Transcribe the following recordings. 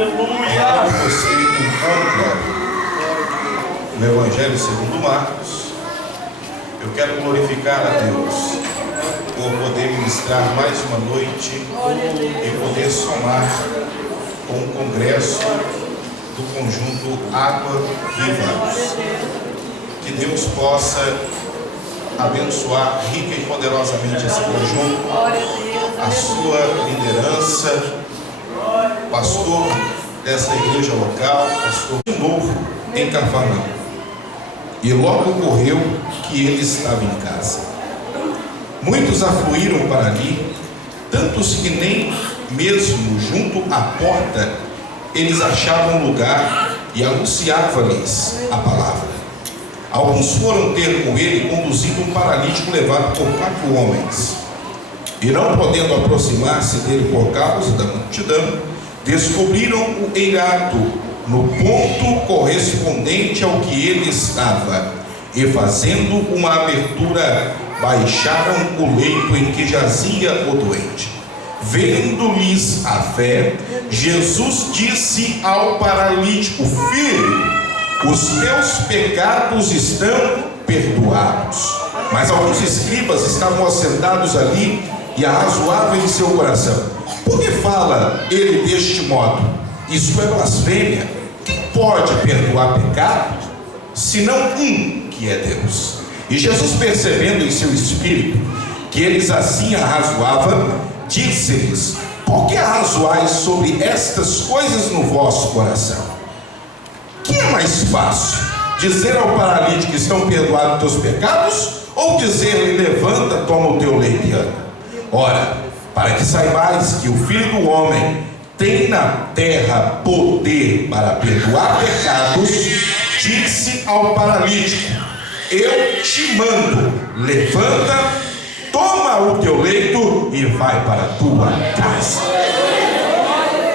Aleluia! Você encontra no Evangelho segundo Marcos. Eu quero glorificar a Deus por poder ministrar mais uma noite e poder somar com o congresso do conjunto Água Viva. Que Deus possa abençoar rica e poderosamente esse conjunto, a sua liderança, pastor dessa igreja local, pastor novo em Cafarnaum. E logo ocorreu que ele estava em casa. Muitos afluíram para ali, tantos que nem mesmo junto à porta eles achavam lugar, e anunciava-lhes a palavra. Alguns foram ter com ele, conduzindo um paralítico levado por 4 homens. E não podendo aproximar-se dele por causa da multidão, descobriram o eirado no ponto correspondente ao que ele estava, e fazendo uma abertura, baixaram o leito em que jazia o doente. Vendo-lhes a fé, Jesus disse ao paralítico: filho, os teus pecados estão perdoados. Mas alguns escribas estavam assentados ali e arrazoavam em seu coração: por que fala ele deste modo? Isto é blasfêmia. Quem pode perdoar pecado, senão um, que é Deus? E Jesus, percebendo em seu espírito que eles assim arrazoavam, disse-lhes: por que arrazoais sobre estas coisas no vosso coração? Que é mais fácil, dizer ao paralítico: estão perdoados teus pecados, ou dizer-lhe: levanta, toma o teu leito e anda? Ora, para que saibais que o Filho do Homem tem na terra poder para perdoar pecados, disse ao paralítico: eu te mando, levanta, toma o teu leito e vai para a tua casa.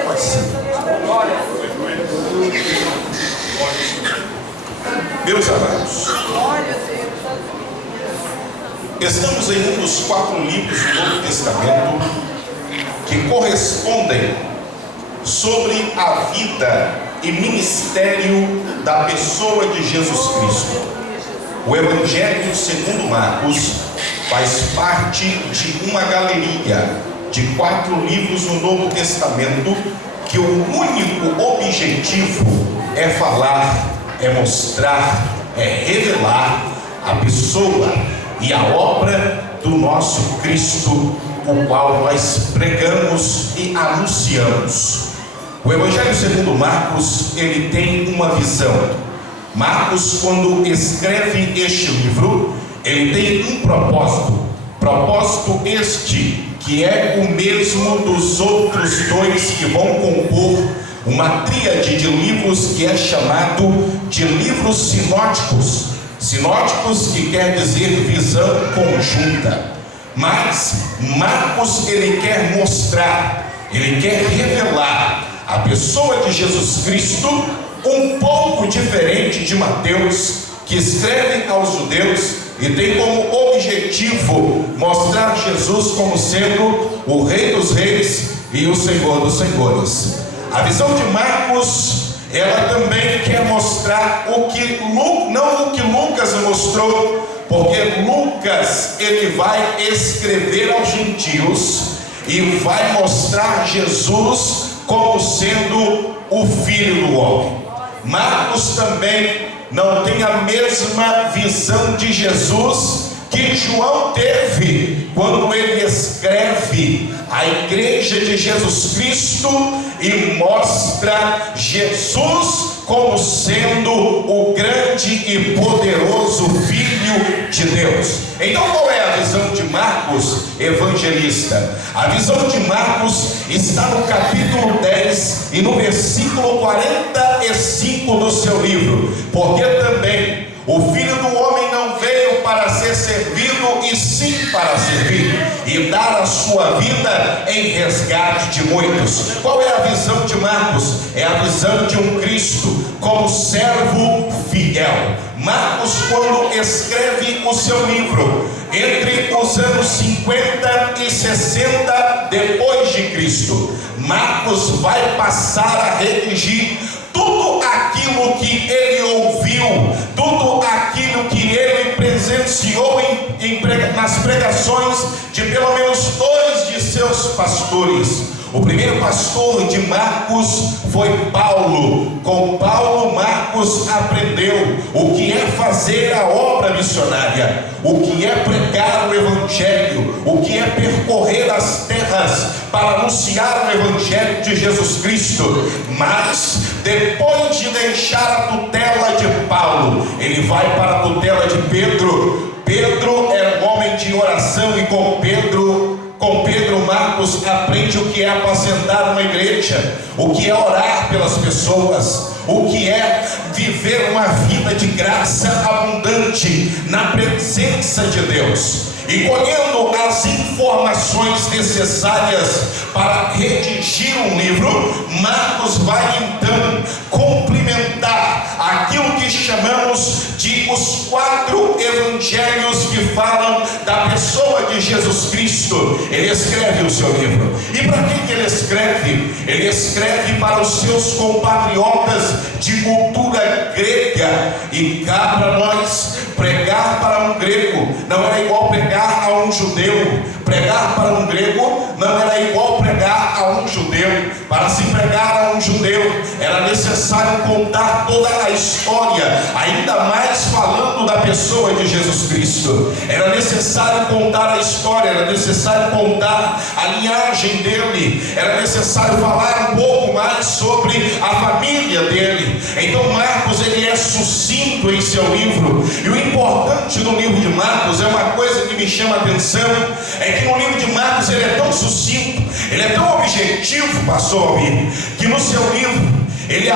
Pode ser. Meus amados, estamos em um dos 4 livros do Novo Testamento que correspondem sobre a vida e ministério da pessoa de Jesus Cristo. O Evangelho segundo Marcos faz parte de uma galeria de 4 livros no Novo Testamento que o único objetivo é falar, é mostrar, é revelar a pessoa e a obra do nosso Cristo, o qual nós pregamos e anunciamos. O Evangelho segundo Marcos, ele tem uma visão. Marcos, quando escreve este livro, ele tem um propósito este que é o mesmo dos outros 2 que vão compor uma tríade de livros que é chamado de livros sinóticos. Sinóticos, que quer dizer visão conjunta. Mas Marcos, ele quer mostrar, ele quer revelar a pessoa de Jesus Cristo um pouco diferente de Mateus, que escreve aos judeus e tem como objetivo mostrar Jesus como sendo o Rei dos Reis e o Senhor dos Senhores. A visão de Marcos, ela também quer mostrar não o que Lucas mostrou, porque Lucas, ele vai escrever aos gentios e vai mostrar Jesus como sendo o Filho do Homem. Marcos também não tem a mesma visão de Jesus que João teve quando ele escreve a igreja de Jesus Cristo e mostra Jesus como sendo o grande e poderoso Filho de Deus. Então, qual é a visão de Marcos, evangelista? A visão de Marcos está no capítulo 10 e no versículo 45 do seu livro. Porque também o Filho do Homem não veio para ser servido, e sim para servir e dar a sua vida em resgate de muitos. Qual é a visão de Marcos? É a visão de um Cristo como servo fiel. Marcos, quando escreve o seu livro, entre os anos 50 e 60 depois de Cristo, Marcos vai passar a redigir tudo aquilo que ele ouviu, tudo aquilo que ele presenciou nas pregações de pelo menos 2 de seus pastores. O primeiro pastor de Marcos foi Paulo. Com Paulo, Marcos aprendeu o que é fazer a obra missionária, o que é pregar o Evangelho, o que é percorrer as terras para anunciar o Evangelho de Jesus Cristo. Mas, depois de deixar a tutela de Paulo, ele vai para a tutela de Pedro. Pedro era um homem de oração, e com Pedro Marcos aprende o que é apacentar uma igreja, o que é orar pelas pessoas, o que é viver uma vida de graça abundante na presença de Deus. E colhendo as informações necessárias para redigir um livro, Marcos vai então complementar aquilo que chamamos de os 4 evangelhos que falam da pessoa de Jesus Cristo. Ele escreve o seu livro. E para quem ele escreve? Ele escreve para os seus compatriotas de cultura grega. E cá para nós, pregar para um grego não era igual pregar a um judeu. Pregar para um grego não era igual pregar a um judeu. Para se pregar a um judeu era necessário contar toda a história, ainda mais falando da pessoa de Jesus Cristo. Era necessário contar a história, era necessário contar a linhagem dele, era necessário falar um pouco mais sobre a família dele. Então Marcos, ele é sucinto em seu livro. E o importante do livro de Marcos é uma coisa que me chama a atenção, é que no livro de Marcos ele é tão sucinto, ele é tão objetivo, pastor Almir, que no seu livro ele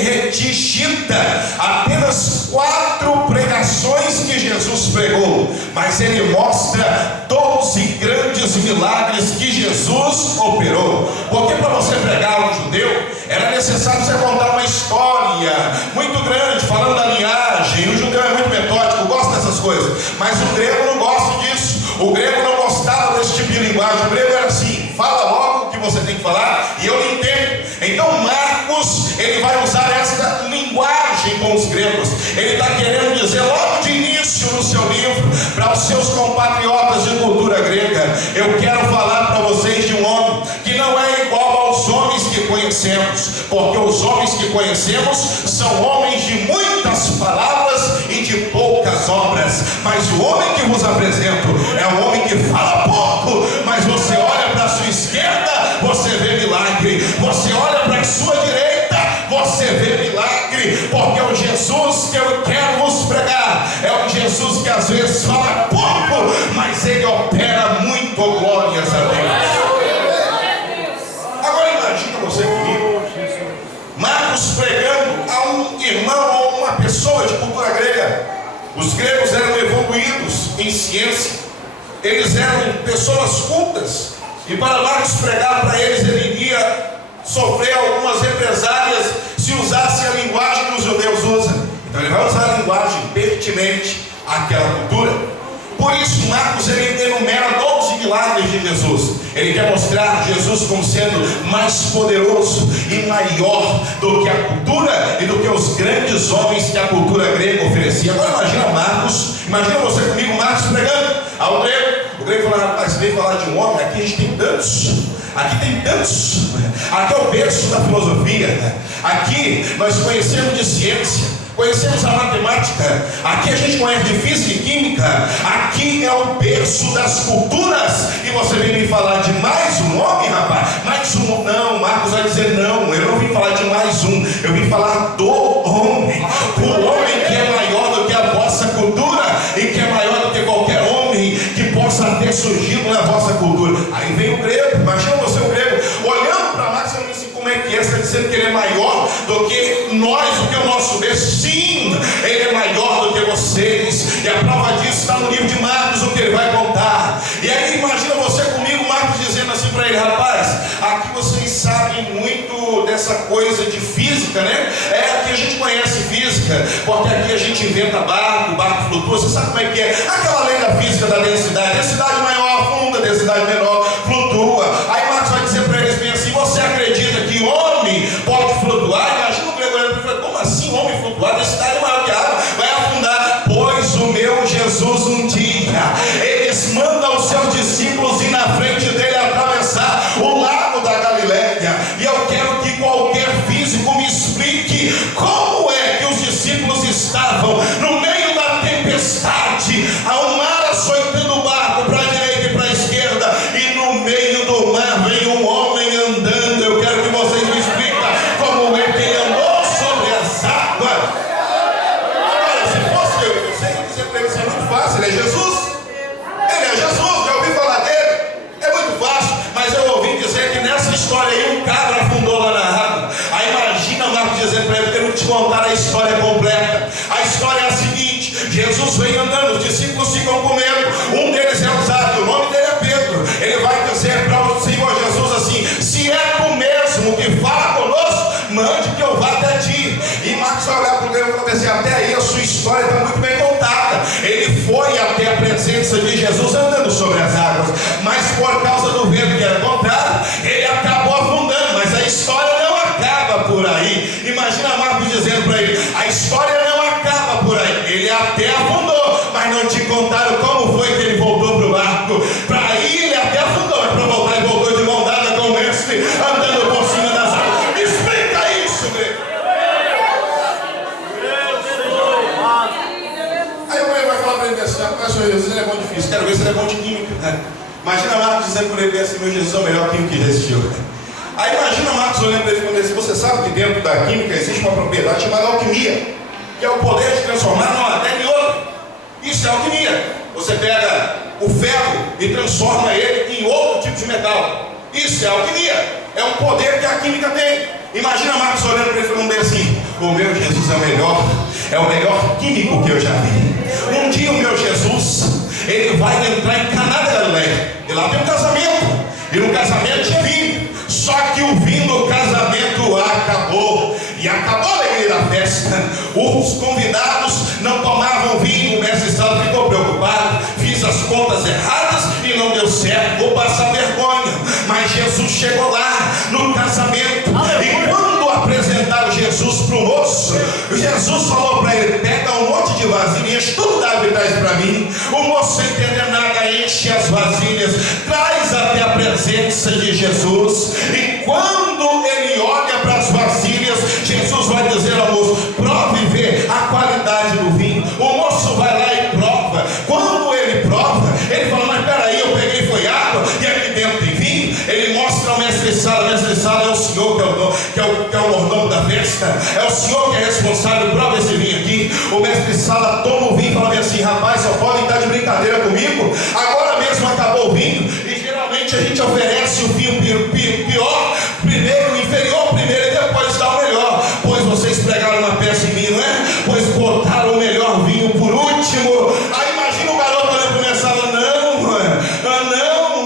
redigita apenas 4 pregações que Jesus pregou, mas ele mostra 12 grandes milagres que Jesus operou. Porque para você pregar a um judeu era necessário você contar uma história muito grande, falando da linhagem. O judeu é muito metódico, gosta dessas coisas, mas o grego não gosta disso. O grego não gostava desse tipo de linguagem. O grego era assim: fala logo o que você tem que falar e eu lhe entendo. Então Marcos, ele vai usar essa linguagem com os gregos. Ele está querendo dizer logo de início no seu livro, para os seus compatriotas de cultura grega: eu quero falar para vocês de um homem que não é igual aos homens que conhecemos, porque os homens que conhecemos são homens de muitas palavras e de poucas obras, mas o homem que vos apresento é um homem que fala pouco, mas você olha para a sua esquerda, você vê milagre. Você olha para a sua direita, você vê milagre. Porque o Jesus que eu quero vos pregar é um Jesus que às vezes fala pouco, mas ele opera muito. Glórias a Deus. Agora imagina você comigo, Marcos pregando a um irmão ou uma pessoa de cultura grega. Os gregos eram evoluídos em ciência, eles eram pessoas cultas, e para Marcos pregar para eles, ele iria sofrer algumas represálias se usasse a linguagem que os judeus usam. Então ele vai usar a linguagem pertinente àquela cultura. Por isso Marcos, ele enumera 12 milagres de Jesus. Ele quer mostrar Jesus como sendo mais poderoso e maior do que a cultura e do que os grandes homens que a cultura grega oferecia. Agora imagina Marcos, imagina você comigo, Marcos pregando ao grego. O grego fala: rapaz, você veio falar de um homem, aqui a gente tem tantos, aqui tem tantos, aqui é o berço da filosofia, aqui nós conhecemos de ciência, conhecemos a matemática, aqui a gente conhece de física e química, aqui é o berço das culturas, e você vem me falar de mais um homem, rapaz? Mais um? Não, Marcos vai dizer: não, eu não vim falar de mais um, eu vim falar do homem, o homem que é maior do que a vossa cultura e que é maior do que qualquer homem que possa ter surgido na vossa cultura. Aí vem o grego, imagina você o grego olhando para Marcos e assim: como é que é? Você está dizendo que ele é maior do que nós, do que o nosso berço? Sim, ele é maior do que vocês, e a prova disso está no livro de Marcos, o que ele vai contar. E aí imagina você comigo, Marcos dizendo assim para ele: rapaz, aqui vocês sabem muito dessa coisa de física, né? Aqui a gente conhece física, porque aqui a gente inventa barco, o barco flutua. Você sabe como é que é? Aquela lei da física da densidade maior afunda, densidade menor flutua. Aí Marcos vai dizer para eles bem assim: a história completa. A história é a seguinte: Jesus vem andando, os discípulos ficam com medo. Um deles é usado, o nome dele é Pedro. Ele vai dizer para o Senhor Jesus assim: se é tu mesmo que fala conosco, mande que eu vá até ti. E Marcos vai olhar para o Deus e falar assim: até aí a sua história está muito bem contada. Ele foi até a presença de Jesus andando sobre as águas, mas por causa do vento que era contrário, ele acabou afundando. Mas a história não acaba por aí. Imagina Marcos dizendo para ele: a história não acaba por aí. Ele até afundou, mas não te contaram como foi que ele voltou para o barco. Para ir ele até afundou, mas para voltar ele voltou de mão dada com o mestre, andando por cima das águas. Explica isso, Grego. Aí o Grego vai falar para ele assim: pastor Jesus, ele é bom de física, quero ver se ele é bom de química, né? Imagina Marcos dizendo para ele assim: meu Jesus é o melhor químico que já existiu. Aí imagina Marcos olhando para ele e falando assim: você sabe que dentro da química existe uma propriedade chamada alquimia, que é o poder de transformar uma matéria em outra. Isso é alquimia. Você pega o ferro e transforma ele em outro tipo de metal. Isso é alquimia. É um poder que a química tem. Imagina Marcos olhando para ele e falando assim: o meu Jesus é o melhor químico que eu já vi. Um dia o meu Jesus, ele vai entrar em Caná da Galileia, e lá tem um casamento, e no casamento tinha vinho. Só que o vinho do casamento acabou, e acabou a alegria da festa. Os convidados não tomavam vinho. O mestre Sala ficou preocupado: fiz as contas erradas e não deu certo, vou passar vergonha. Mas Jesus chegou lá no casamento, e quando apresentaram Jesus para o moço, Jesus falou para ele: pega um monte de vasilhas, tudo da água e traz para mim. O moço, sem entender nada, enche as vasilhas, traz até a presença de Jesus. E quando ele olha para as vasilhas, Jesus vai dizer ao moço: prove e vê a qualidade do vinho. O moço vai lá e prova. Quando ele prova, ele fala: mas peraí, eu peguei foi água e aqui dentro tem vinho. Ele mostra ao mestre Sala. O mestre Sala é o senhor que é o mordomo da festa, é o senhor que é responsável. Prova esse vinho aqui. O mestre Sala toma o vinho e fala assim: rapaz, só podem estar de brincadeira comigo, agora mesmo acabou o vinho. E geralmente a gente oferece o vinho pior primeiro, inferior primeiro, e depois dá o melhor. Pois vocês pregaram uma peça em vinho, não é? Pois botaram o melhor vinho por último. Aí imagina o garoto olhando para o mestre Sala: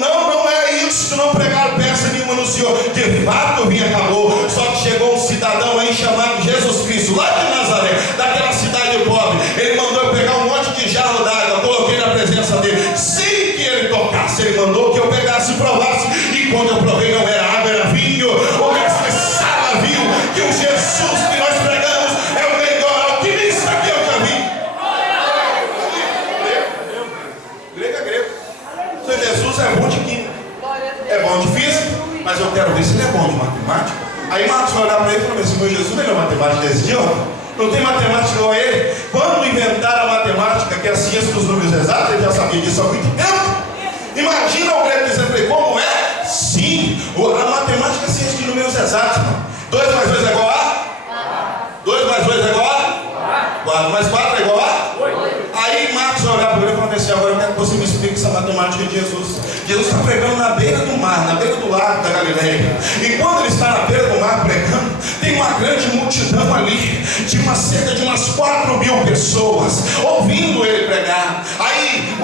não é isso, não pregaram peça nenhuma no senhor. De fato o vinho acabou. Só que chegou um cidadão aí chamado Jesus Cristo, lá de Nazaré, daquela cidade pobre. Ele mandou eu pegar um monte de jarro d'água, coloquei na presença dele. Sem que ele tocasse, ele mandou que eu pegasse e provasse. E quando eu provei, não era água, era vinho. O mestre Sala viu que o Jesus que nós pregamos é o melhor alquimista que eu já vi. Grego é grego. Seu Jesus é bom de química, é bom de física, mas eu quero ver se ele é bom de matemática. Aí Marcos vai olhar para ele e falar assim: meu Jesus, melhor matemática desse dia, não tem matemática igual a ele. Quando inventaram a matemática, que é a ciência dos números exatos, ele já sabia disso há muito tempo. Imagina o grego dizendo para ele: como é? Sim, a matemática é a ciência de números exatos. 2 mais 2 é igual a? 2 mais 2 é igual a? 4 mais 4 é igual a? 8. Aí Marcos vai olhar para ele e falar assim: agora eu quero que você me explique essa matemática de Jesus. Jesus está pregando na beira do mar, na beira do lago da Galileia. E quando ele está na beira do mar pregando, tem uma grande multidão ali, de cerca de umas 4.000 pessoas, ouvindo ele pregar. Aí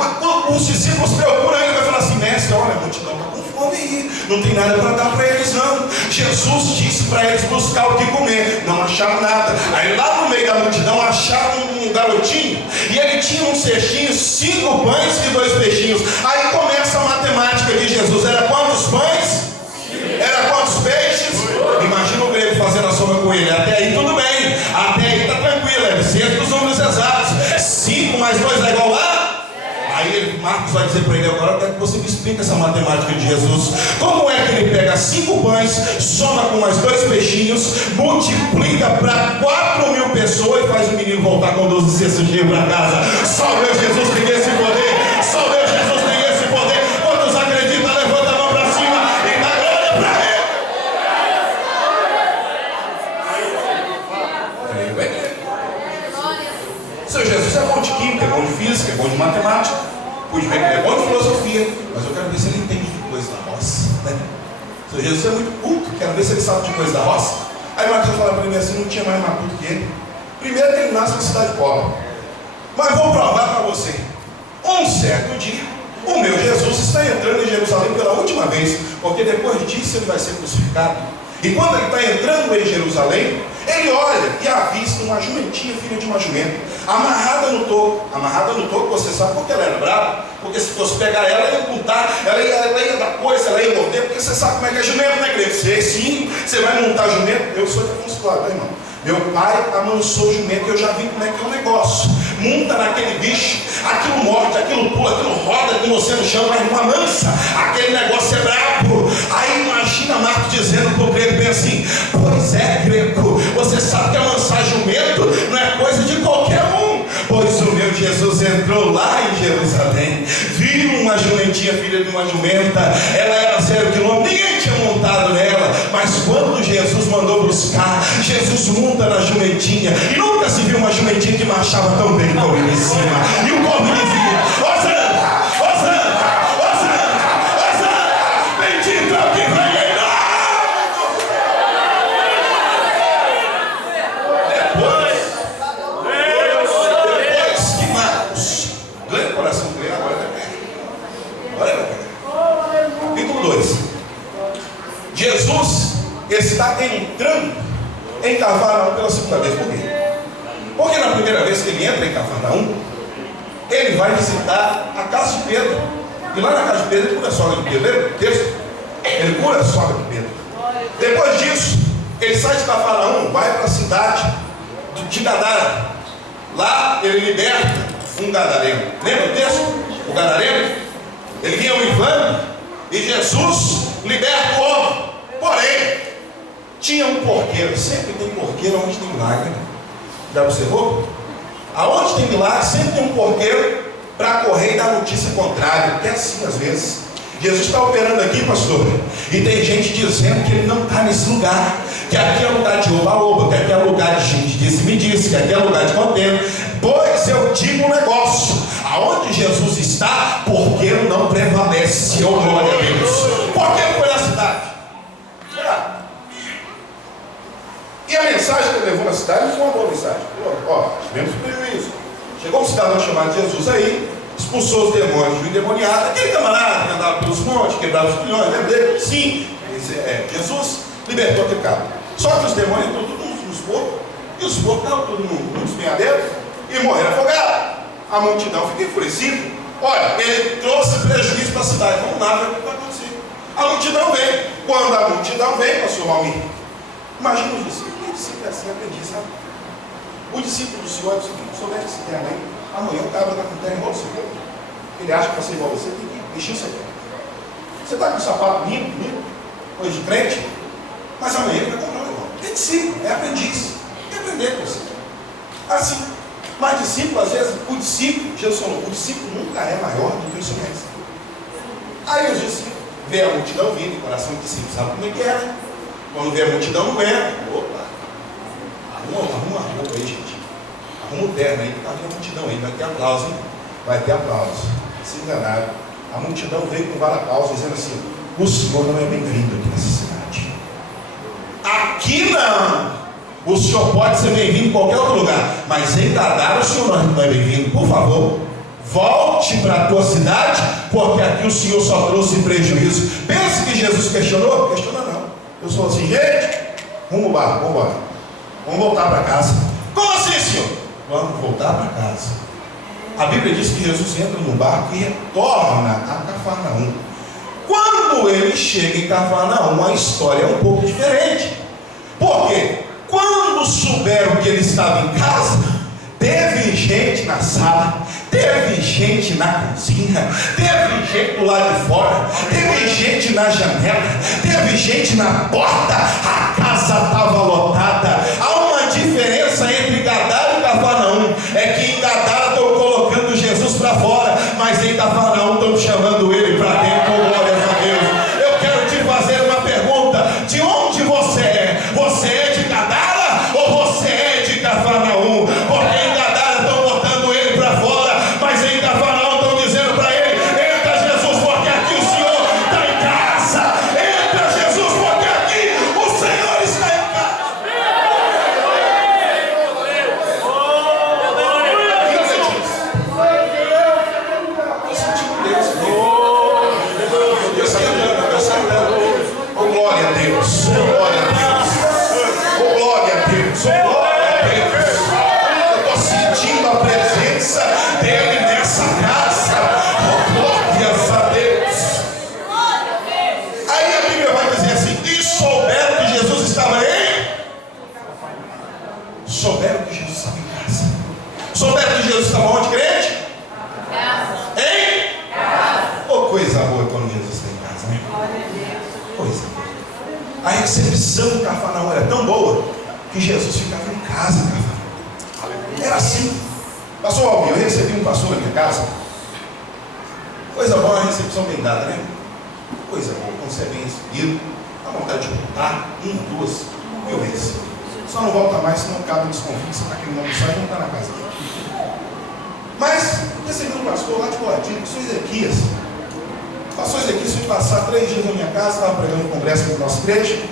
os discípulos procuram ele e vai falar assim: mestre, olha, a multidão está com fome aí, não tem nada para dar para eles não. Jesus disse para eles buscar o que comer, não acharam nada. Aí lá no meio da multidão acharam um garotinho, e ele tinha um cestinho, 5 pães e 2 peixinhos. Aí começa a matemática de Jesus: era quantos pães? Era quantos peixes? Imagina o grego fazendo a soma com ele. Até aí tudo bem, até aí está tranquilo, é ciência dos números exatos. 5 mais 2 é igual a? Aí Marcos vai dizer para ele: agora eu quero que você me explique essa matemática de Jesus. Como é que ele pega 5 pães, soma com mais 2 peixinhos, multiplica para 4.000 pessoas e faz o menino voltar com 12 cestos cheios para casa? Só o meu Jesus tem esse poder, só o meu Jesus tem esse poder. Quantos acreditam, levanta a mão para cima e dá glória para ele. Seu Jesus é bom de química, é bom de física, é bom de matemática, pois bem, é bom de filosofia, mas eu quero ver se ele entende de coisa da roça, né? Seu Jesus é muito culto, quero ver se ele sabe de coisa da roça. Aí Marcos fala para ele assim: não tinha mais matuto que ele. Primeiro que ele nasce numa cidade pobre. Mas vou provar para você. Um certo dia, o meu Jesus está entrando em Jerusalém pela última vez, porque depois disso ele vai ser crucificado. E quando ele está entrando em Jerusalém, ele olha e avista uma jumentinha, filha de uma jumenta, amarrada no toco. Amarrada no toco, você sabe porque ela era brava. Porque se fosse pegar ela, ia montar, ela ia dar coisa, ela ia morder, porque você sabe como é que é jumento, né, igreja? Você, sim, você vai montar jumento. Eu sou de Afonso Claro, tá, irmão? Meu pai amansou jumento, eu já vi como é que é o negócio. Monta naquele bicho, aquilo morde, aquilo pula, aquilo roda com você no chão, mas não amansa. Aquele negócio é brabo. Aí imagina Marcos dizendo para o grego bem assim: pois é, grego, você sabe que amansar jumento não é coisa de qualquer um. Pois o meu Jesus entrou lá em Jerusalém, viu uma jumentinha, filha de uma jumenta, ela era 0 quilômetros, ninguém tinha montado nela, mas quando Jesus mandou buscar, Jesus monta na jumentinha, e nunca se viu uma jumentinha que marchava tão bem como ele em cima, e o povo dizia: Hosana, Hosana, Hosana, Hosana, bendito é o que vem em Depois que Marcos ganha o coração dele, agora vai pegar. Agora vai pegar. Capítulo 2. Jesus está entrando em Cafarnaum pela segunda vez. Por quê? Porque na primeira vez que ele entra em Cafarnaum, ele vai visitar a casa de Pedro. E lá na casa de Pedro ele cura a sogra de Pedro. Lembra o texto? Ele cura a sogra de Pedro. Depois disso, ele sai de Cafarnaum, vai para a cidade de Gadara. Lá ele liberta um gadareno. Lembra o texto? O gadareno? Ele vinha uivando e Jesus liberta o homem. Porém, tinha um porqueiro. Sempre tem porqueiro onde tem milagre, né? Já observou? Aonde tem milagre, sempre tem um porqueiro para correr e dar notícia contrária. É assim às vezes. Jesus está operando aqui, pastor, e tem gente dizendo que ele não está nesse lugar, que aqui é lugar de oba-oba, que aqui é lugar de gente disse-me-disse, que aqui é lugar de contento. Pois eu digo um negócio: aonde Jesus está, porqueiro não prevalece. Oh, glória a Deus. Porqueiro foi na cidade. E a mensagem que ele levou na cidade não foi uma boa mensagem. Ó, tivemos prejuízo. Chegou um cidadão chamado Jesus aí, expulsou os demônios do endemoniado. Aquele camarada que andava pelos montes, quebrava os pilhões, lembra dele? Sim, Jesus libertou aquele cara. Só que os demônios entrou tudo nos porcos, e os porcos estavam tudo nos despenhadeiros e morreram afogados. A multidão fica enfurecida. Olha, ele trouxe prejuízo para a cidade. Vamos lá ver o que vai acontecer. A multidão vem. Quando a multidão vem, pastor Valmir, imagina os discípulos. O discípulo é assim, aprendi, sabe? O discípulo do Senhor é o seguinte: soubesse esse terra aí, amanhã o cabra está com terra igual você. Ele acha que você é igual você, tem que mexer o seu pé. Você está com o sapato limpo, coisa de crente, mas amanhã ele vai comprar um negócio. É discípulo, é aprendiz. Tem que aprender com você. Assim, mas discípulo, às vezes, o discípulo, Jesus falou, o discípulo nunca é maior do que o seu mestre. Aí os discípulos vê a multidão vindo, o coração do discípulo sabe como é que é, né? Quando vê a multidão, não entra. Opa! Arruma a roupa aí, gente. Arruma o terno aí, que está vindo a multidão aí. Vai ter aplauso, hein? Vai ter aplauso. Se enganaram. A multidão veio com vários aplausos, dizendo assim: o senhor não é bem-vindo aqui nessa cidade. Aqui não! O senhor pode ser bem-vindo em qualquer outro lugar, mas em Gadara o senhor não é bem-vindo. Por favor, volte para a tua cidade, porque aqui o senhor só trouxe prejuízo. Pensa que Jesus questionou? Questiona não. Eu sou assim: gente, rumo ao barco, vamos embora. Vamos voltar para casa. Como assim, senhor? Vamos voltar para casa. A Bíblia diz que Jesus entra no barco e retorna a Cafarnaum. Quando ele chega em Cafarnaum, a história é um pouco diferente. Por quê? Quando souberam que ele estava em casa, teve gente na sala, teve gente na cozinha, teve gente do lado de fora, teve gente na janela, teve gente na porta. A casa estava lotada. Há uma diferença entre Gadara e Cafarnaum, é que em Gadara estão colocando Jesus para fora, mas em Cafarnaum estão chamando ele para dentro. Glória a Deus. Eu quero te fazer uma pergunta: de onde você é? Você é de Gadara ou você é de Cafarnaum? Porque em Gadara estão botando ele para fora, mas em Cafarnaum estão dizendo para ele: entra, Jesus, porque aqui o Senhor está em casa. Entra, Jesus, porque aqui o Senhor Deus, oh glória a Deus. Eu estou sentindo a presença dele nessa casa, oh glórias a Deus. Aí a Bíblia vai dizer assim: e souberam que Jesus estava souberam que Jesus estava em casa. Souberam que Jesus estava onde, crente? Em casa. Oh, coisa boa quando Jesus está em casa, né? Coisa boa. A recepção do Cafarnaum era tão boa que Jesus ficava em casa, Cafarnaum. Era assim. Pastor Alvin, eu recebi um pastor na minha casa. Coisa boa, uma recepção bem dada, né? Coisa boa, quando você é bem recebido, dá vontade de voltar, 1, 2 mil vezes. Só não volta mais, senão cabe desconfio, você está querendo almoçar e não está na casa dele. Mas, recebi um pastor lá de Coladinho, pastor Ezequias. O pastor Ezequias foi passar 3 dias na minha casa, estava pregando um congresso com a nossa igreja.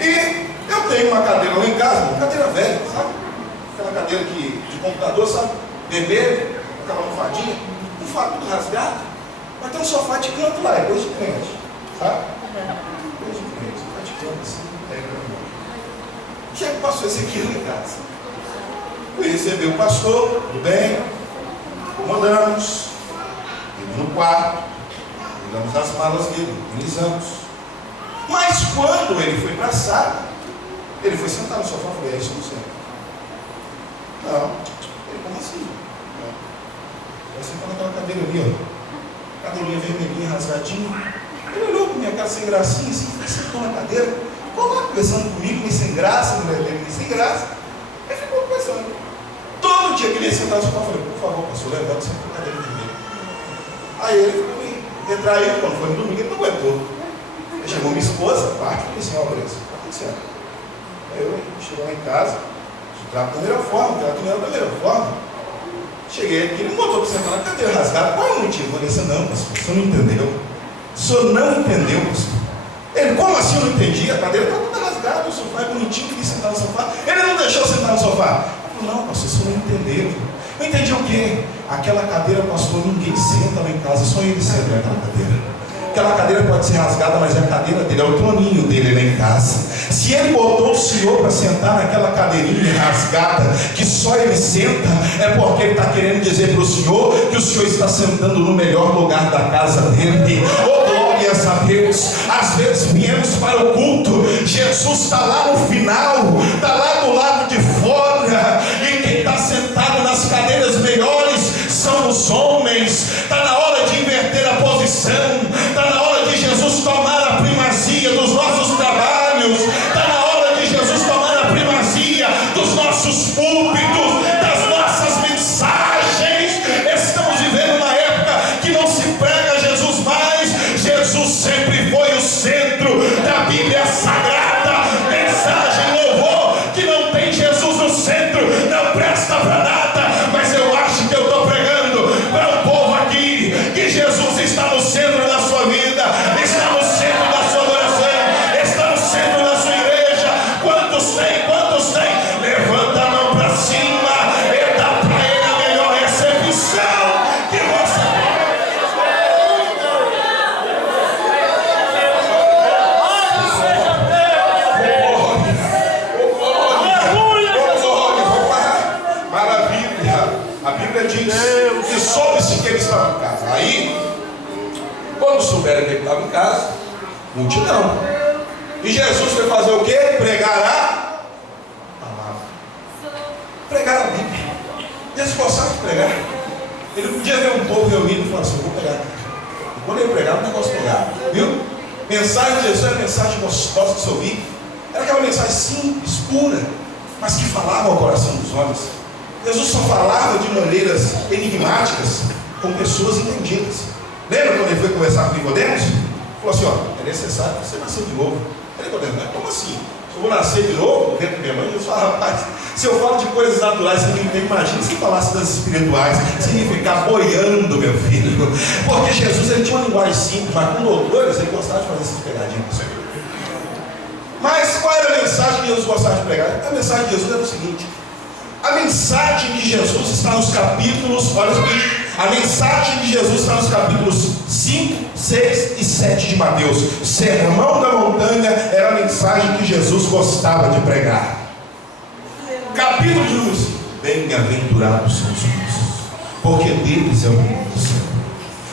E eu tenho uma cadeira lá em casa, uma cadeira velha, sabe? Aquela cadeira de computador, sabe? Bebê, aquela almofadinha, um fato tudo rasgado. Mas tem um sofá de canto lá, é coisa de crente, sabe? Coisa de crente, sofá de canto assim, chega o pastor Ezequiel em casa. Fui receber o pastor, tudo bem, acomodamos, indo no quarto, pegamos as malas dele, organizamos. Mas quando ele foi para a sala, ele foi sentar no sofá e falou: é isso, não sei. Não, ele, como assim? Não. Vai sentar naquela cadeira ali, ó, cadeirinha vermelhinha, rasgadinha. Ele olhou para minha cara sem gracinha, assim, sentou na cadeira. Ficou lá conversando comigo, nem sem graça, mulher dele, nem sem graça. Ele ficou conversando. Todo dia que ele ia sentar no sofá, eu falei: por favor, pastor, levanta sempre a cadeira de mim. Aí ele ficou meio retraído, quando foi no domingo, ele não aguentou. Aí chegou minha esposa, parte, e disse: ó, Vanessa, o que está acontecendo? Aí eu cheguei lá em casa, estava da primeira forma, ela também era da primeira forma. Cheguei aqui, ele me botou para sentar na cadeira rasgada. Qual é o motivo? Vanessa, não, pastor, o senhor não entendeu. O senhor não entendeu, pastor. Ele, como assim eu não entendi? A cadeira está toda rasgada, o sofá é bonitinho, queria sentar no sofá. Ele não deixou eu sentar no sofá. Eu falei: não, pastor, você não entendeu. Eu entendi o quê? Aquela cadeira, pastor, ninguém senta lá em casa, só ele senta naquela cadeira. Aquela cadeira pode ser rasgada, mas é a cadeira dele, é o troninho dele lá em casa. Se ele botou o senhor para sentar naquela cadeirinha rasgada, que só ele senta, é porque ele está querendo dizer para o senhor que o senhor está sentando no melhor lugar da casa dele. Oh, glórias a Deus. Às vezes viemos para o culto, Jesus está lá no final, está lá do lado de fora, e quem está sentado nas cadeiras melhores são os homens. Está na hora de inverter a posição, está na hora de Jesus tomar a primazia dos nossos trabalhos, está na hora de Jesus tomar a primazia dos nossos púlpitos, das nossas mensagens. Estamos vivendo uma época que não se prega Jesus mais. Jesus sempre foi o centro da Bíblia Sagrada. Mensagem, louvor que não tem Jesus no centro não presta para nada. Mas eu acho que eu estou pregando para o povo aqui que Jesus está no centro da sua vida, está no centro da sua adoração, está no centro da sua igreja. Quantos tem? Quantos tem? Levanta a mão para cima e dá para ele a melhor recepção que você pode. A Bíblia diz que soube-se que ele estava em casa. Aí, quando souberam que ele estava em casa, multidão. E Jesus foi fazer o quê? Pregar a palavra. Pregar a Bíblia. Jesus gostava de pregar. Ele podia ver um povo reunido e falar assim: vou pregar. E quando ele pregava, o negócio pegava. Viu? Mensagem de Jesus era mensagem gostosa de se ouvir. Era aquela mensagem simples, pura, mas que falava ao coração dos homens. Jesus só falava de maneiras enigmáticas com pessoas entendidas. Lembra quando ele foi conversar com Nicodemos? Falou assim: ó, é necessário que você nascer de novo. Nicodemos, como assim? Se eu vou nascer de novo dentro da minha mãe? Jesus fala: rapaz, se eu falo de coisas naturais, você não entende. Imagina se eu falasse das espirituais, você ia ficar boiando, meu filho. Porque Jesus, ele tinha uma linguagem simples, mas com doutores ele gostava de fazer essas pegadinhas. Mas qual era a mensagem que Jesus gostava de pregar? A mensagem de Jesus era o seguinte: a mensagem de Jesus está nos capítulos, olha aqui, a mensagem de Jesus está nos capítulos 5, 6 e 7 de Mateus. Sermão da Montanha era a mensagem que Jesus gostava de pregar. Capítulo de número 5. Bem-aventurados são os humildes, porque deles é o reino do céu.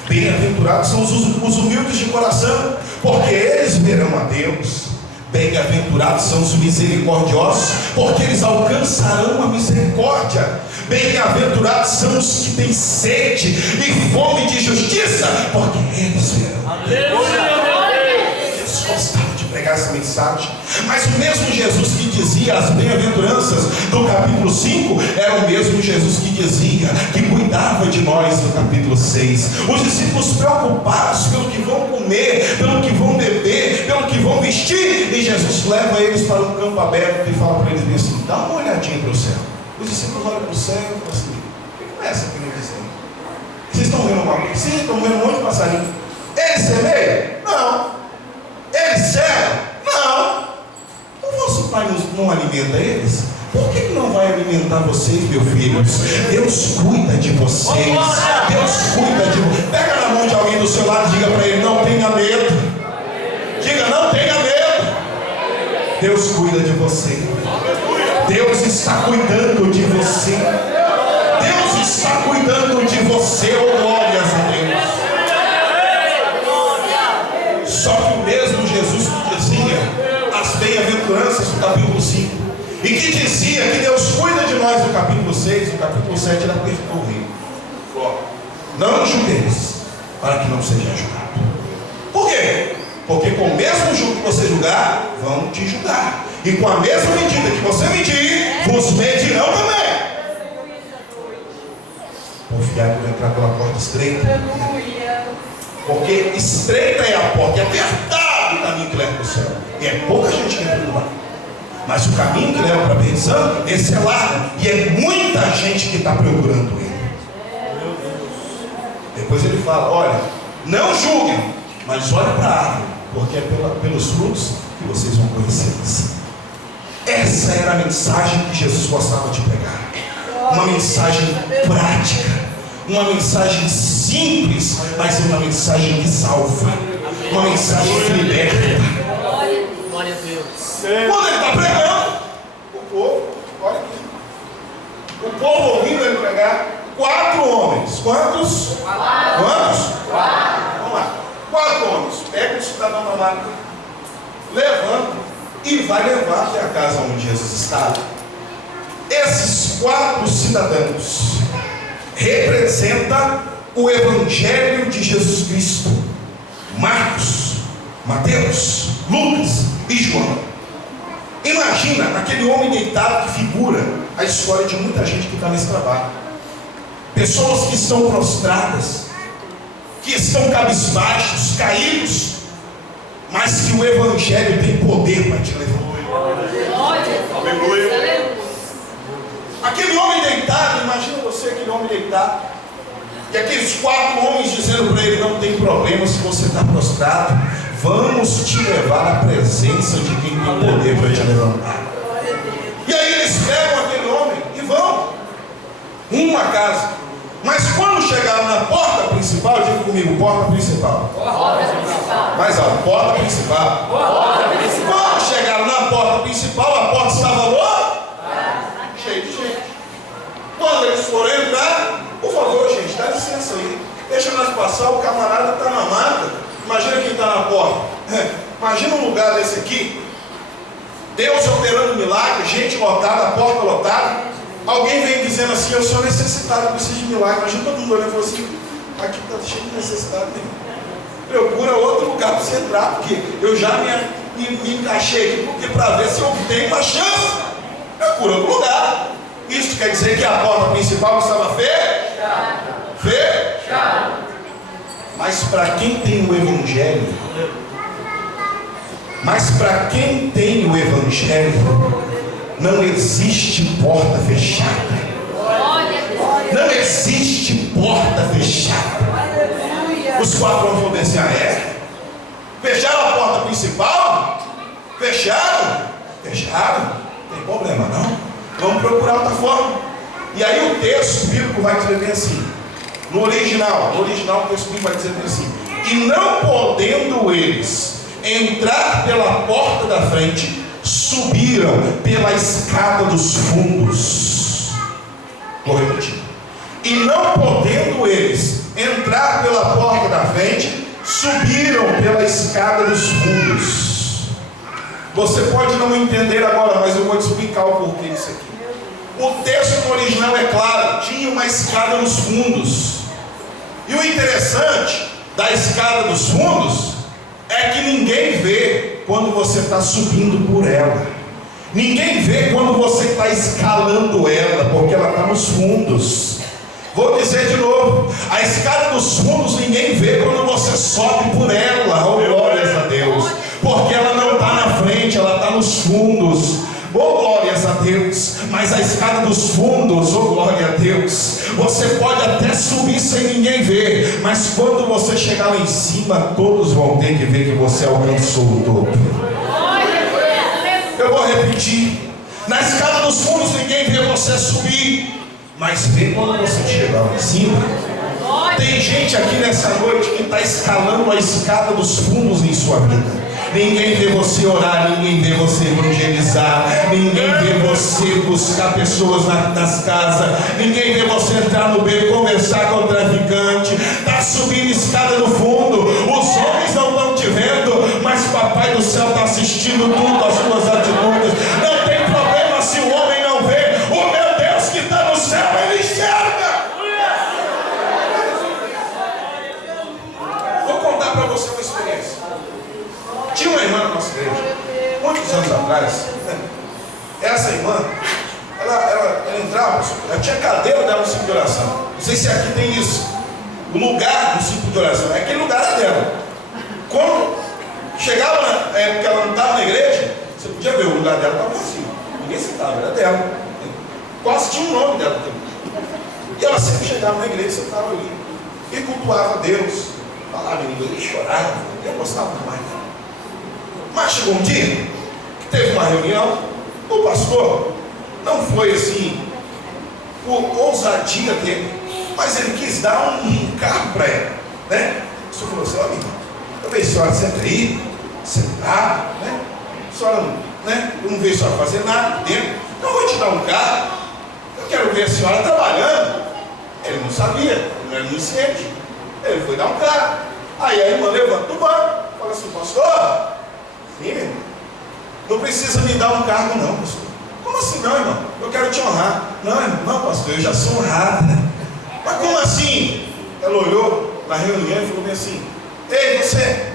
Bem-aventurados são os humildes de coração, porque eles verão a Deus. Bem-aventurados são os misericordiosos, porque eles alcançarão a misericórdia. Bem-aventurados são os que têm sede e fome de justiça, porque eles verão a Deus. Jesus gostava de pregar essa mensagem, mas o mesmo Jesus que dizia as bem-aventuranças do capítulo 5 era o mesmo Jesus que dizia, que cuidava de nós no capítulo 6. Os discípulos preocupados pelo que vão comer, pelo que vão beber, pelo que vão vestir, e Jesus leva eles para um campo aberto e fala para eles assim: dá uma olhadinha para o céu. Os discípulos olham para o céu e falam assim: o que é essa aqui no desenho? Vocês estão vendo uma coisa? Sim, estão vendo um monte de passarinho. Eles semeiam? Não. Eles cegam? Não. O vosso Pai não alimenta eles? Por que não vai alimentar vocês, meus filhos? Deus cuida de vocês. Deus cuida de vocês. Pega na mão de alguém do seu lado e diga para ele: não tenha medo. Diga: não tenha medo. Deus cuida de você. Deus está cuidando de você. Deus está cuidando de você. Oh, glórias a Deus. Só que o mesmo Jesus que dizia as bem-aventuranças do capítulo 5, e que dizia que Deus cuida de nós no capítulo 6, no capítulo 7 ele apertou o rei: não julgueis, para que não seja julgado. Por quê? Porque com o mesmo jugo que você julgar, vão te julgar, e com a mesma medida que você medir, vos medirão também. Confiar por entrar pela porta estreita, porque estreita é a porta, é apertado o caminho que leva para o céu, e é pouca gente que entra por lá. Mas o caminho que leva para a perdição, esse é largo, e é muita gente que está procurando ele. Depois ele fala: olha, não julguem, mas olha para a árvore, porque é pelos frutos que vocês vão conhecê-los. Essa era a mensagem que Jesus gostava de pregar. Uma mensagem prática, uma mensagem simples, mas uma mensagem que salva, uma mensagem que liberta. Glória a Deus. Quando ele está pregando, o povo, olha aqui, o povo ouvindo ele pregar, 4 homens. Quantos? 4. Quantos? 4. Vamos lá. 4 homens. Pega o cidadão na máquina, levanta e vai levar até a casa onde Jesus estava. Esses 4 cidadãos representam o Evangelho de Jesus Cristo: Marcos, Mateus, Lucas e João. Imagina aquele homem deitado que figura a história de muita gente que está nesse trabalho. Pessoas que estão prostradas, que estão cabisbaixos, caídos, mas que o Evangelho tem poder para te levantar. Aleluia. Aquele homem deitado, imagina você, aquele homem deitado, e aqueles 4 homens dizendo para ele: não tem problema se você está prostrado, vamos te levar à presença de quem tem poder para te levantar. E aí eles pegam aquele homem e vão uma casa. Mas quando chegaram na porta principal, diga comigo: porta principal. Mais alto: porta principal. Quando chegaram na porta principal, a porta estava cheia de gente. Quando eles foram entrar: por favor, gente, dá licença aí, deixa nós passar, o camarada está na mata. Imagina quem está na porta. Imagina um lugar desse aqui, Deus operando milagre, gente lotada, a porta lotada. Alguém vem dizendo assim: eu sou necessitado, eu preciso de milagre. Imagina todo mundo olhando e falando assim: aqui está cheio de necessidade mesmo. Procura outro lugar para você entrar, porque eu já me encaixei aqui, porque para ver se eu tenho uma chance. Procura outro lugar. Isso quer dizer que a porta principal estava fechada. Fechada. Mas para quem tem o Evangelho, não existe porta fechada. Não existe porta fechada. Os 4 homens vão dizer: ah, é? Fecharam a porta principal? Fecharam? Fecharam? Não tem problema não. Vamos procurar outra forma. E aí o texto bíblico vai dizer bem assim, no original o texto bíblico vai dizer bem assim: e não podendo eles entrar pela porta da frente, subiram pela escada dos fundos. Vou repetir. E não podendo eles entrar pela porta da frente, subiram pela escada dos fundos. Você pode não entender agora, mas eu vou te explicar o porquê disso aqui. O texto no original é claro, tinha uma escada nos fundos. E o interessante da escada dos fundos é que ninguém vê quando você está subindo por ela. Ninguém vê quando você está escalando ela, porque ela está nos fundos. Vou dizer de novo, a escada dos fundos ninguém vê quando você sobe por ela. Oh, glórias a Deus, porque ela não está na frente, ela está nos fundos. Oh, glórias a Deus. Mas a escada dos fundos, oh, glória a Deus, você pode até subir sem ninguém ver, mas quando você chegar lá em cima, todos vão ter que ver que você alcançou o topo. Eu vou repetir. Na escada dos fundos ninguém vê você subir, mas vê quando você chegar lá em cima. Tem gente aqui nessa noite que está escalando a escada dos fundos em sua vida. Ninguém vê você orar, ninguém vê você evangelizar, ninguém vê você buscar pessoas nas casas, ninguém vê você entrar no beco, conversar com o traficante. Está subindo escada no fundo, os homens não estão te vendo, mas o Papai do Céu está assistindo tudo, as suas atitudes. Não tem problema se o homem não vê, o meu Deus que está no céu, Ele enxerga. Vou contar para você uma experiência. Tinha uma irmã na nossa igreja, muitos anos atrás. Essa irmã, ela entrava, ela tinha cadeira dela no ciclo de oração. Não sei se aqui tem isso. O lugar do ciclo de oração, aquele lugar era dela. Quando chegava na época que ela não estava na igreja, você podia ver, o lugar dela estava vazio. Ninguém sentava, era dela. Quase tinha um nome dela também. E ela sempre chegava na igreja, sentava ali e cultuava a Deus, falava em língua, chorava. Eu gostava demais dela. Mas chegou um dia que teve uma reunião, o pastor não foi assim por ousadia dele, mas ele quis dar um carro para ela, né? O senhor falou assim: olha, eu vejo a senhora sempre aí, sentada, né? A senhora, né? Eu não vejo a senhora fazer nada dentro, então eu vou te dar um carro, eu quero ver a senhora trabalhando. Ele não sabia, ele não era iniciante, ele foi dar um carro. Aí a irmã levanta do banco, fala assim: pastor, sim, meu irmão, não precisa me dar um cargo não, pastor. Como assim não, irmão? Eu quero te honrar. Não, pastor, eu já sou honrada. Mas como assim? Ela olhou na reunião e falou bem assim: ei, você,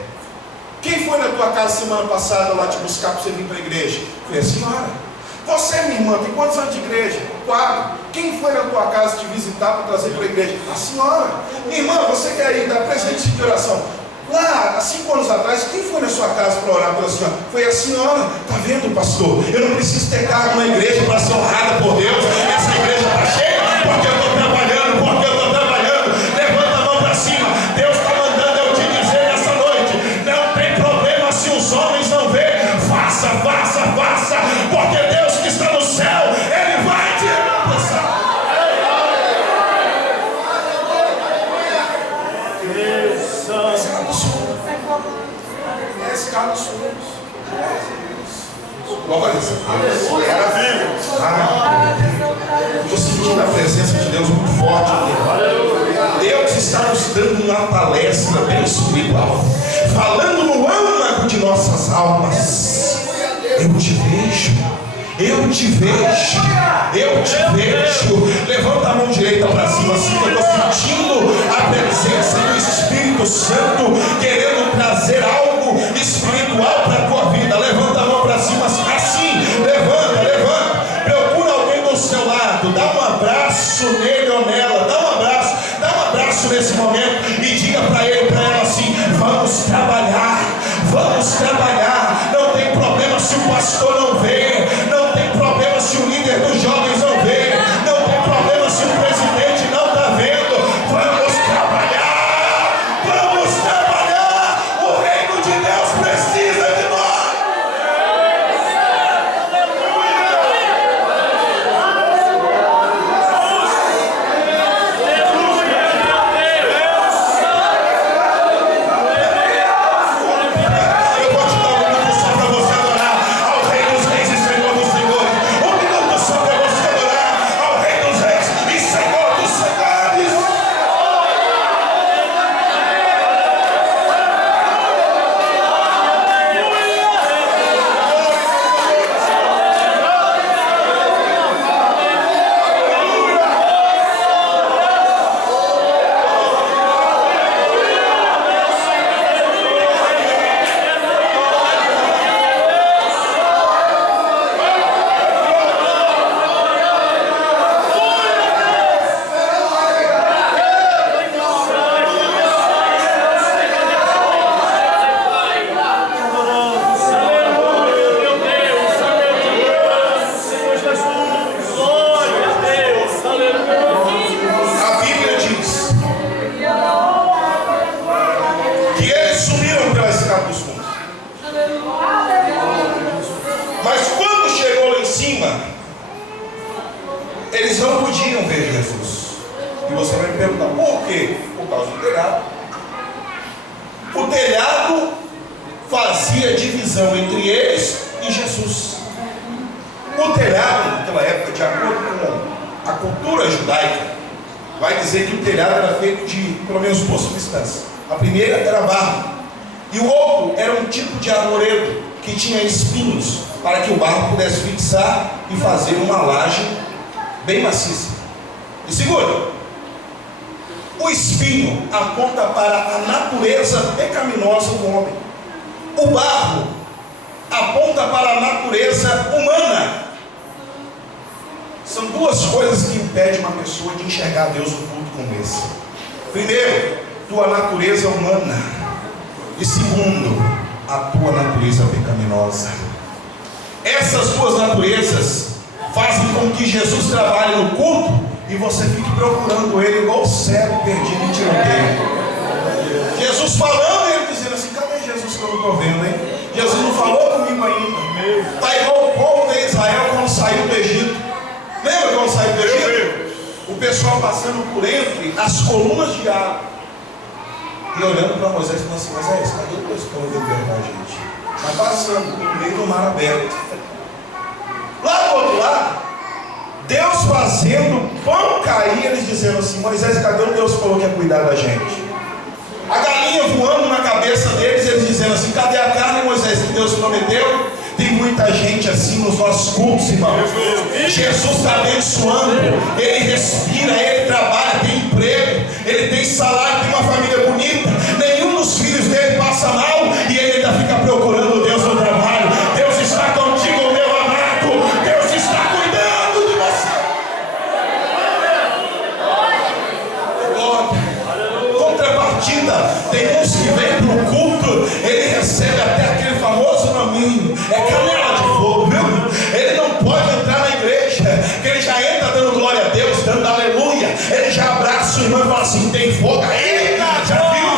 quem foi na tua casa semana passada lá te buscar para você vir para a igreja? Foi a senhora. Você, minha irmã, tem quantos anos de igreja? 4. Quem foi na tua casa te visitar para trazer para a igreja? A senhora. Minha irmã, você quer ir dar presente de oração? Lá, há 5 anos atrás, quem foi na sua casa para orar pela senhora? Foi a senhora. Está vendo, pastor? Eu não preciso ter cargo na igreja para ser honrada por Deus. Essa igreja está cheia porque eu estou trabalhando, porque eu estou trabalhando. Levanta a mão para cima. Deus está mandando eu te dizer nessa noite: não tem problema se os homens não verem. Faça, faça, faça, porque Deus que está no céu, Ele vai te recompensar. Escada dos fundos. Glória a Deus. Estou sentindo a presença de Deus muito forte aqui. Deus está nos dando uma palestra bem espiritual, falando no âmago de nossas almas. Eu te vejo, eu te vejo, eu te vejo. Levanta a mão direita para cima, assim, eu estou sentindo a presença do Espírito Santo querendo trazer algo espiritual para a tua vida. Levanta a mão para cima, assim, levanta. Procura alguém do seu lado, dá um abraço nele ou nela, dá um abraço nesse momento e diga para ele, para ela assim: vamos trabalhar. Não tem problema se o pastor não vê, não tem problema se o líder dos jovens não vê, não tem problema se o presidente não está vendo. Vamos trabalhar, o reino de eles não podiam ver Jesus. E você vai me perguntar, por quê? Por causa do telhado. O telhado fazia divisão entre eles e Jesus. O telhado, naquela época, de acordo com a cultura judaica, vai dizer que o telhado era feito de, pelo menos, duas substâncias. A primeira era barro, e o outro era um tipo de arvoredo que tinha espinhos, para que o barro pudesse fixar e fazer uma laje bem maciça. E segura, o espinho aponta para a natureza pecaminosa do homem. O barro aponta para a natureza humana. São duas coisas que impedem uma pessoa de enxergar Deus num culto como esse. Primeiro, tua natureza humana. E segundo, a tua natureza pecaminosa. Essas duas naturezas fazem com que Jesus trabalhe no culto e você fique procurando Ele igual cego perdido em tiroteio. Jesus falando e ele dizendo assim, cadê Jesus que eu não estou vendo, hein? Jesus não falou comigo ainda. Está igual o povo de Israel quando saiu do Egito. Lembra quando saiu do Egito? O pessoal passando por entre as colunas de água e olhando para Moisés e falando assim, Moisés, cadê o Deus que eu vou libertar a gente? Mas passando no meio do mar aberto. Lá do outro lado, Deus fazendo pão cair, eles dizendo assim, Moisés, cadê o Deus que falou que ia cuidar da gente? A galinha voando na cabeça deles, eles dizendo assim, cadê a carne, Moisés, que Deus prometeu? Tem muita gente assim nos nossos cultos, irmão. Jesus está abençoando, ele respira, ele trabalha, tem emprego, ele tem salário, tem uma família bonita, nenhum dos filhos dele passa mal e ele ainda fica procurando Deus no trabalho. Deus está contigo, meu amado, Deus está cuidando de você. Contrapartida, tem uns que vêm para o culto, ele recebe até aquele famoso nominho, é canela de fogo, viu? Ele não pode entrar na igreja, que ele já entra dando glória a Deus, dando aleluia, ele já abraça o irmão e fala assim, tem fogo aí, já viu?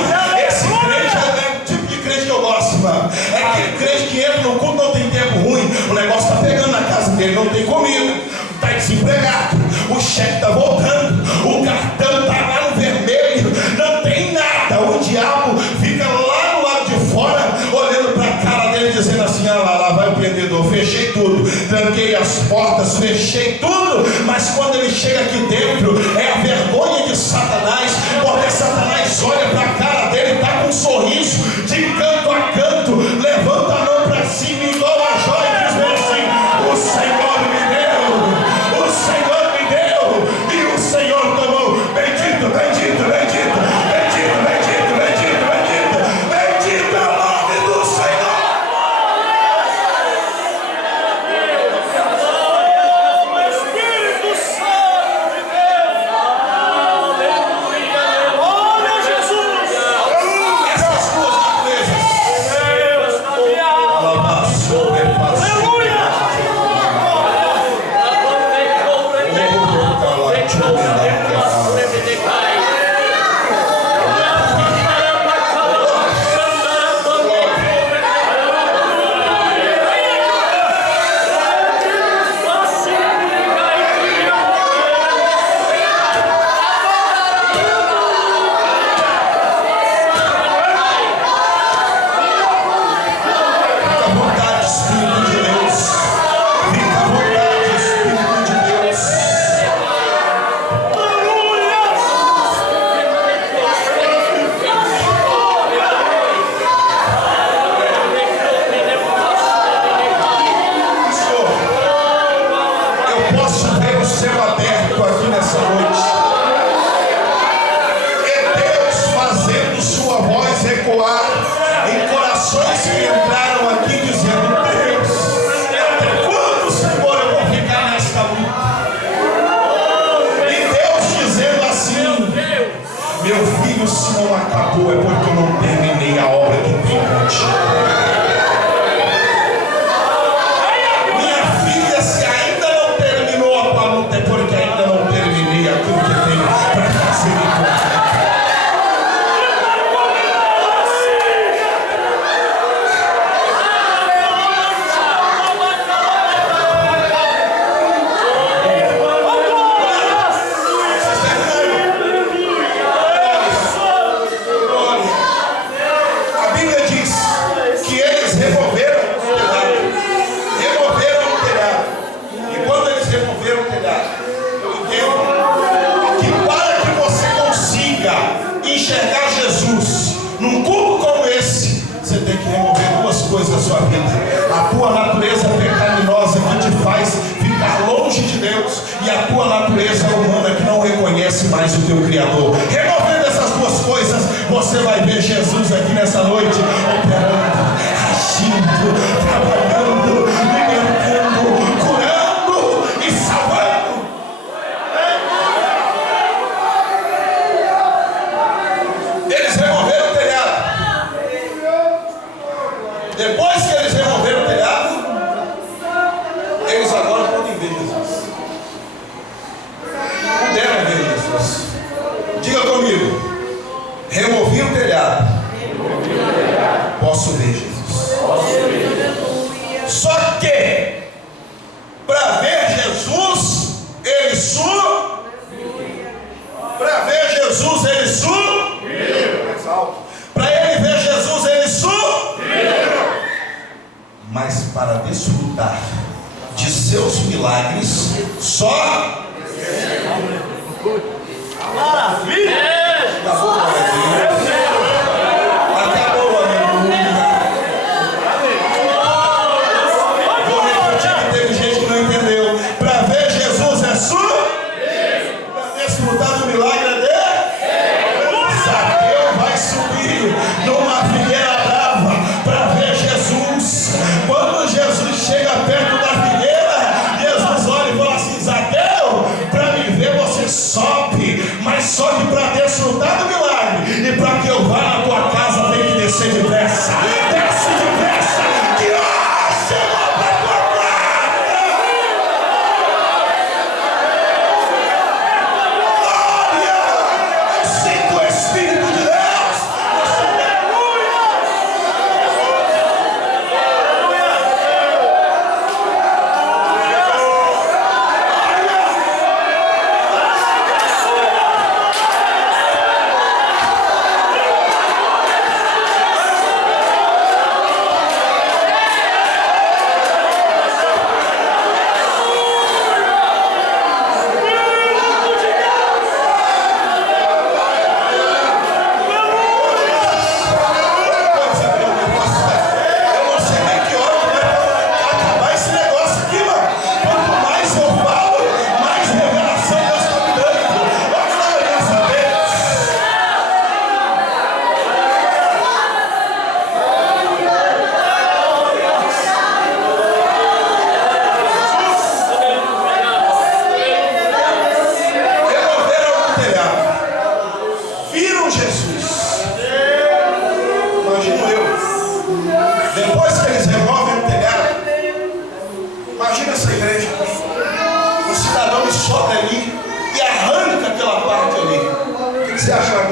Esse crente é o tipo de crente que eu gosto, irmão. É aquele crente que entra no culto, não tem tempo ruim, o negócio está pegando na casa dele, não tem comida, está desempregado, o cheque está voltando, o cartão está lá no vermelho, não tem nada, o diabo fica lá no lado de fora, olhando para a cara dele, dizendo assim, ah lá vai o perdedor, fechei tudo, tranquei as portas, fechei tudo, mas quando ele chega aqui dentro, é a vergonha de Satanás, porque Satanás olha para a cara dele, está com um sorriso, de canto a canto, levanta a mão para cima, igual a joia, e diz assim, o Senhor me deu, o Senhor me deu, e o Senhor tomou, bendito, bendito, bendito, bendito, bendito, bendito, bendito, bendito é o nome do Senhor. Acabou, é porque eu não terminei a obra que tem contigo. Minha filha, se ainda não terminou a tua luta, é porque tua natureza humana que não reconhece mais o teu Criador. Removendo essas duas coisas, você vai ver Jesus aqui nessa noite operando, agindo, trabalhando, libertando, curando e salvando. Eles removeram o telhado. Depois que eles removeram o telhado, eles agora podem ver Jesus. Puderam ver Jesus. Diga comigo: removi o telhado, posso ver Jesus. Só que para ver Jesus, ele subiu. Para ver Jesus, ele subiu. Mais alto. Para ele ver Jesus, ele subiu. Mas para desfrutar de seus milagres, só maravilha! Acabou, aleluia! Vou repetir que teve gente que não entendeu. Para ver Jesus é subir, para desfrutar do milagre é dele. Zaqueu vai subir numa figueira brava para ver Jesus. Quando Jesus chega perto da figueira, Jesus olha e fala assim: Zaqueu, para me ver você sobe, mas sobe para desfrutar do milagre. E para que eu vá na tua casa tem que descer depressa. Desce depressa, que chegou para a tua casa. Glória! Eu sinto o Espírito de Deus.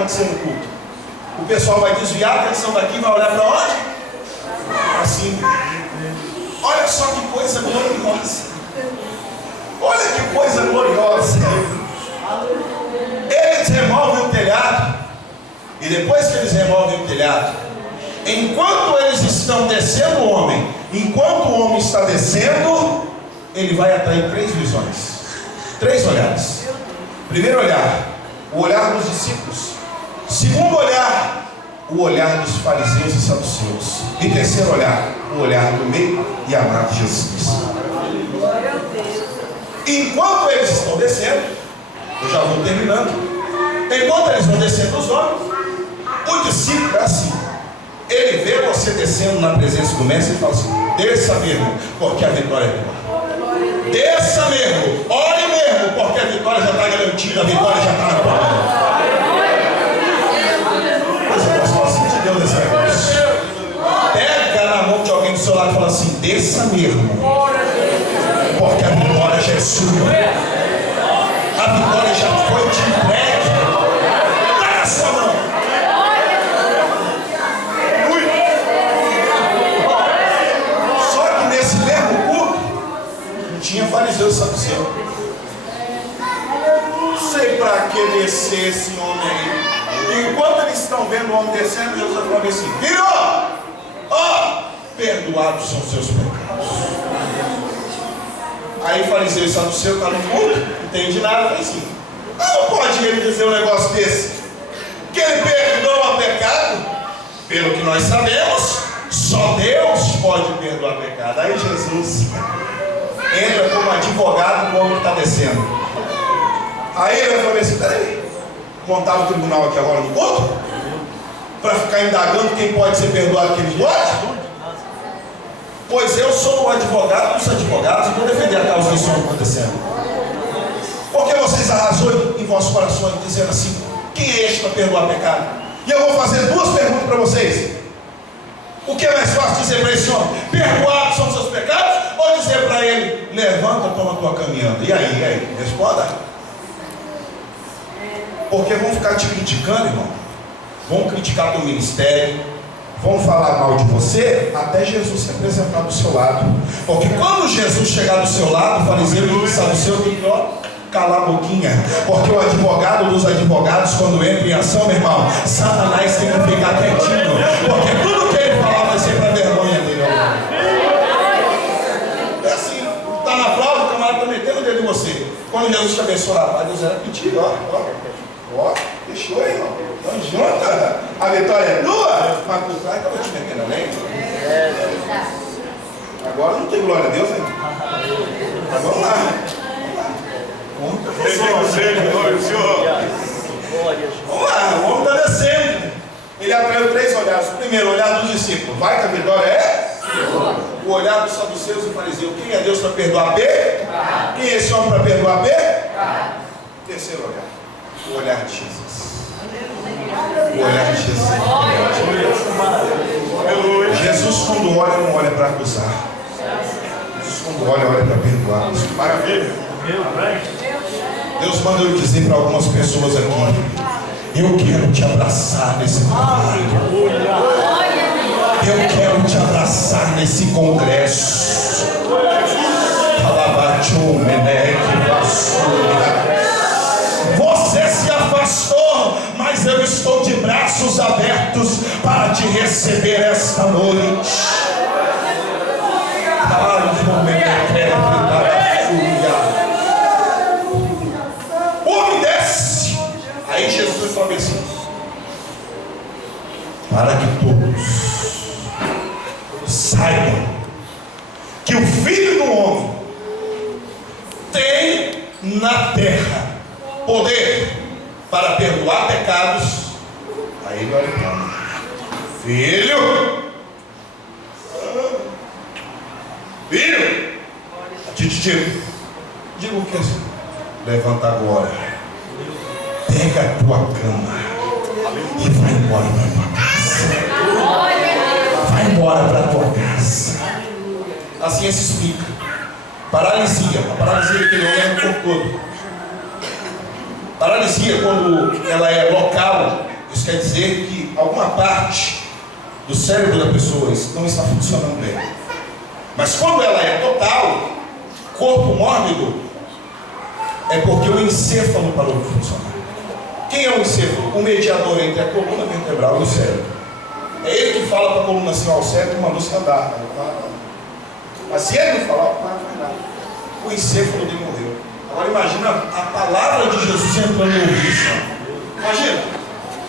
No culto, o pessoal vai desviar a atenção daqui e vai olhar para onde? Assim. Olha só que coisa gloriosa. Olha que coisa gloriosa. Eles removem o telhado. E depois que eles removem o telhado, enquanto eles estão descendo o homem, enquanto o homem está descendo, ele vai atrair 3 visões, 3 olhares. Primeiro olhar, o olhar dos discípulos. Segundo olhar, o olhar dos fariseus e saduceus. E terceiro olhar, o olhar do meio e amado Jesus. Enquanto eles estão descendo, eu já vou terminando. Enquanto eles vão descendo os homens, o discípulo é assim. Ele vê você descendo na presença do mestre e fala assim: desça mesmo, porque a vitória é tua. Desça mesmo, ore mesmo, porque a vitória já está garantida, a vitória já está na tua mão. Pega na mão de alguém do seu lado e fala assim: desça mesmo, porque a vitória já é sua, a vitória já foi te entregue, dá na sua mão. Só que nesse mesmo culto tinha fariseu e saduceu. Não sei para que descer esse homem aí. Enquanto eles estão vendo o homem descendo, Jesus falou assim: virou! Ó, perdoados são seus pecados. Aí fariseu e saduceu está no culto, não entende nada, fala assim: não pode ele dizer um negócio desse, que ele perdoa pecado? Pelo que nós sabemos, só Deus pode perdoar pecado. Aí Jesus entra como advogado do homem que está descendo. Aí ele vai falar assim: peraí, montar o tribunal aqui agora no culto? Para ficar indagando quem pode ser perdoado e quem não pode? Pois eu sou o advogado dos advogados e vou defender a causa disso acontecendo. Porque vocês arrasou em vossos corações dizendo assim: quem é este para perdoar pecado? E eu vou fazer duas perguntas para vocês. O que é mais fácil dizer para esse homem: perdoados são os seus pecados? Ou dizer para ele: levanta, toma a tua caminhada? E aí? Responda. Porque vão ficar te criticando, irmão. Vão criticar teu ministério, vão falar mal de você, até Jesus se apresentar do seu lado. Porque quando Jesus chegar do seu lado, o fariseu e o saduceu tem que calar a boquinha. Porque o advogado dos advogados, quando entra em ação, meu irmão, Satanás tem que ficar quietinho. Porque tudo que ele falar vai ser para vergonha dele. É assim, está na prova, o camarada está metendo o dedo em você. Quando Jesus te abençoou, rapaz, Deus era pedido, ó, fechou, irmão. Estamos juntos. A vitória é tua, mas por trás estava te metendo além. Agora não tem glória a Deus, hein? Mas vamos lá. Vamos lá, o homem está descendo. Ele atraiu 3 olhares. O primeiro olhar dos discípulos: vai que a vitória é? O olhar dos saduceus e fariseus: quem é Deus para perdoar pecado? Quem é esse homem para perdoar pecado? Terceiro olhar: o olhar de Jesus. O olhar de Jesus. Jesus, quando olha, não olha para acusar. Jesus, quando olha, olha para perdoar. Maravilha. Deus manda eu dizer para algumas pessoas aqui: eu quero te abraçar nesse trabalho. Eu quero te abraçar nesse congresso. Você se afastou, mas eu estou de braços abertos para te receber esta noite. Homem, desce. Aí Jesus falou assim: para que todos saibam que o Filho do Homem tem na terra poder para perdoar pecados. Aí ele olha para mim: filho, a ti te digo, digo o que? Levanta agora, pega a tua cama e vai embora para tua casa. Vai embora para tua casa. A ciência explica: paralisia, a paralisia daquele homem é no corpo todo. Paralisia, quando ela é local, isso quer dizer que alguma parte do cérebro da pessoa não está funcionando bem. Mas quando ela é total, corpo mórbido, é porque o encéfalo parou de funcionar. Quem é o encéfalo? O mediador entre a coluna vertebral e o cérebro. É ele que fala para a coluna assim: ó, o cérebro mandou se andar. Mas se ele não falar, não vai nada. O encéfalo dele morreu. Agora imagina a palavra de Jesus entrando no ouvido. Imagina.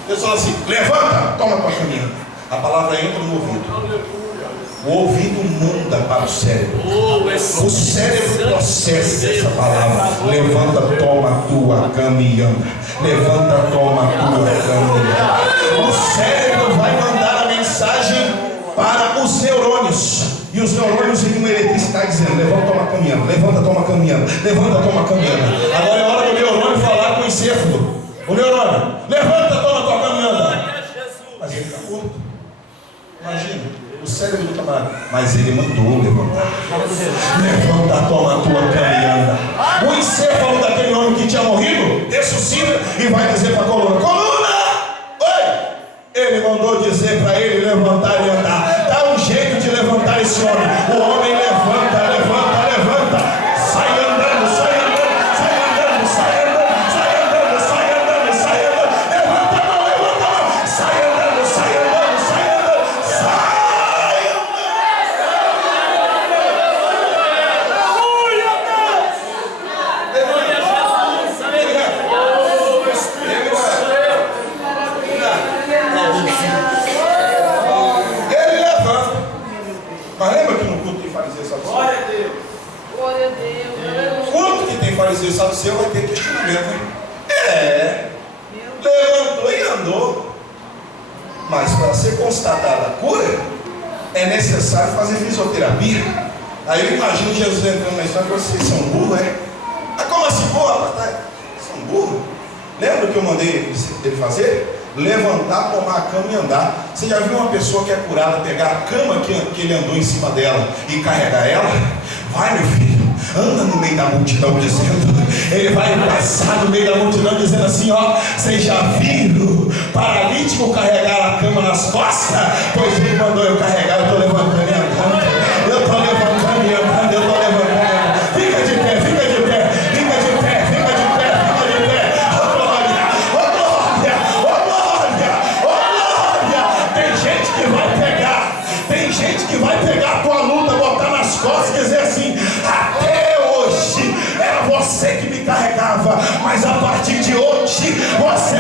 Deus fala assim: levanta, toma tua caminhada. A palavra entra no ouvido. O ouvido manda para o cérebro. O cérebro processa essa palavra. Levanta, toma a tua cama e anda. Levanta, toma a tua cama e anda. O cérebro vai mandar a mensagem para os neurônios. E os neurônios em uma eletricidade dizendo: levanta, toma caminhando, levanta, toma caminhando, levanta, toma caminhando. Agora é hora do neurônio falar com o encéfalo. O neurônio: levanta, toma tua caminhando. Mas ele está morto. Imagina, o cérebro do camarada. Mas ele mandou levantar. Levanta, toma a tua caminhanda. O encéfalo daquele homem que tinha morrido ressuscita e vai dizer para a coluna: coluna, oi! Ele mandou dizer para ele levantar e andar. Dá um jeito de levantar esse homem. O homem levanta, levanta, levanta. Sai andando, sai andando, sai andando, sai andando, sai andando, sai andando, sai andando. Levanta a mão, levanta a mão. Sai andando, sai andando, sai andando, sai andando. Ele levanta. Mas lembra que no culto tem fariseu e saduceu? Glória a Deus. Culto que tem fariseu e saduceu vai ter questionamento, hein? Levantou e andou. Mas para ser constatada a cura, é necessário fazer fisioterapia. Aí eu imagino Jesus entrando na história: vocês são burros, é? Mas como assim, porra? São burros? Lembra o que eu mandei ele fazer? Levantar, tomar a cama e andar. Você já viu uma pessoa que é curada pegar a cama que ele andou em cima dela e carregar ela? Vai, meu filho, anda no meio da multidão dizendo. Ele vai passar no meio da multidão dizendo assim: ó, vocês já viram paralítico carregar a cama nas costas? Pois ele mandou eu carregar, eu estou levantando e andando. Eu estou levantando e andando, eu estou levantando e andando. Fica de pé, fica de pé, fica de pé, fica de pé, fica de pé. Oh glória, oh glória, oh glória, oh glória. Tem gente que vai pegar a tua luta, botar nas costas e dizer assim: até hoje era você que me carregava, mas a partir de hoje você